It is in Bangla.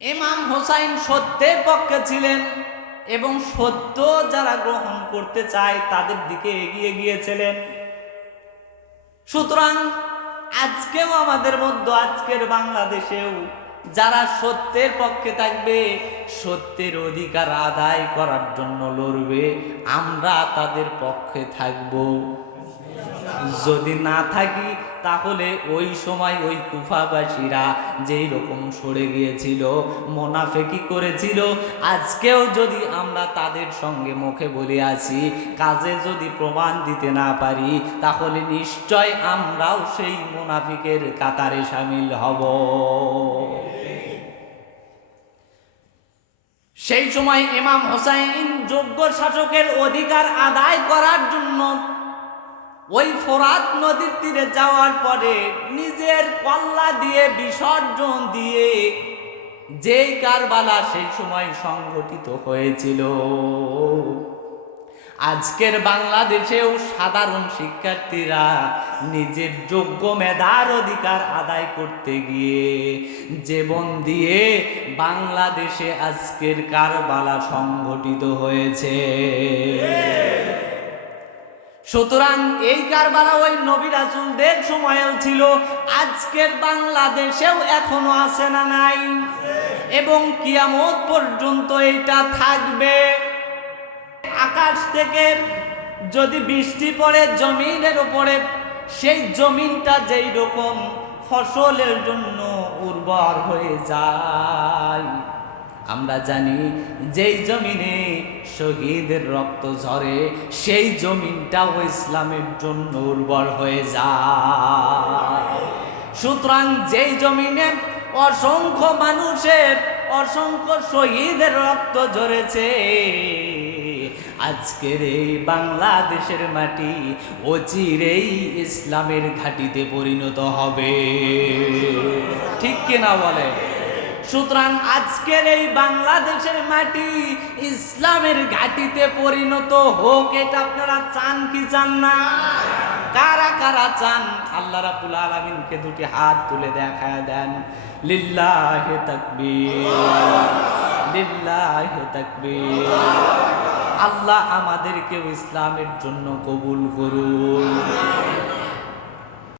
ইমাম হুসাইন সত্যের পক্ষে ছিলেন এবং সত্য যারা গ্রহণ করতে চায় তাদের দিকে এগিয়ে গিয়েছিলেন। সুতরাং আজকেও আমাদের মধ্যে, আজকের বাংলাদেশেও যারা সত্যের পক্ষে থাকবে, সত্যের অধিকার আদায় করার জন্য লড়বে, আমরা তাদের পক্ষে থাকব। যদি না থাকি তাহলে ওই সময় ওই কুফাবাসীরা যেই রকম সরে গিয়েছিল, মুনাফিকি করেছিল, আজকেও যদি আমরা তাদের সঙ্গে মুখে বলে আছি, কাজে যদি প্রমাণ দিতে না পারি, তাহলে নিশ্চয় আমরাও সেই মুনাফিকের কাতারে শামিল হব। সেই সময় ইমাম হুসাইন যোগ্য শাসকের অধিকার আদায় করার জন্য ওই ফোরাত নদীর তীরে যাওয়ার পরে নিজের কল্লা দিয়ে বিসর্জন দিয়ে যেই কারবালা সেই সময় সংঘটিত হয়েছিল, আজকের বাংলাদেশেও সাধারণ শিক্ষার্থীরা নিজের যোগ্য মেধার অধিকার আদায় করতে গিয়ে জীবন দিয়ে বাংলাদেশে আজকের কারবালা সংঘটিত হয়েছে। সুতরাং এই কারবালা ওই নবী রাসূলদের সময়েও ছিল, আজকের বাংলাদেশেও এখনো আছে না নাই, এবং কিয়ামত পর্যন্ত এটা থাকবে। আকাশ থেকে যদি বৃষ্টি পড়ে জমিনের উপরে, সেই জমিনটা যেই রকম ফসলের জন্য উর্বর হয়ে যায়, আমরা জানি যেই জমিনে শহীদের রক্ত ঝরে, সেই জমিনটাও ইসলামের জন্য উর্বর হয়ে যায়। সুতরাং যেই জমিনে অসংখ্য মানুষের, অসংখ্য শহীদের রক্ত ঝরেছে, আজকের এই বাংলাদেশের মাটি অচিরেই ইসলামের ঘাঁটিতে পরিণত হবে। ঠিক কিনা বলে? সুতরাং আজকের এই বাংলাদেশের মাটি ইসলামের ঘাঁটিতে পরিণত হোক, এটা আপনারা চান কি চান না? কারা কারা চান? আল্লাহ রাব্বুল আলামিনকে দুটি হাত তুলে দেখায় দেন। লিল্লাহি তাকবীর, লিল্লাহি তাকবীর। আল্লাহ আমাদেরকেও ইসলামের জন্য কবুল করুন।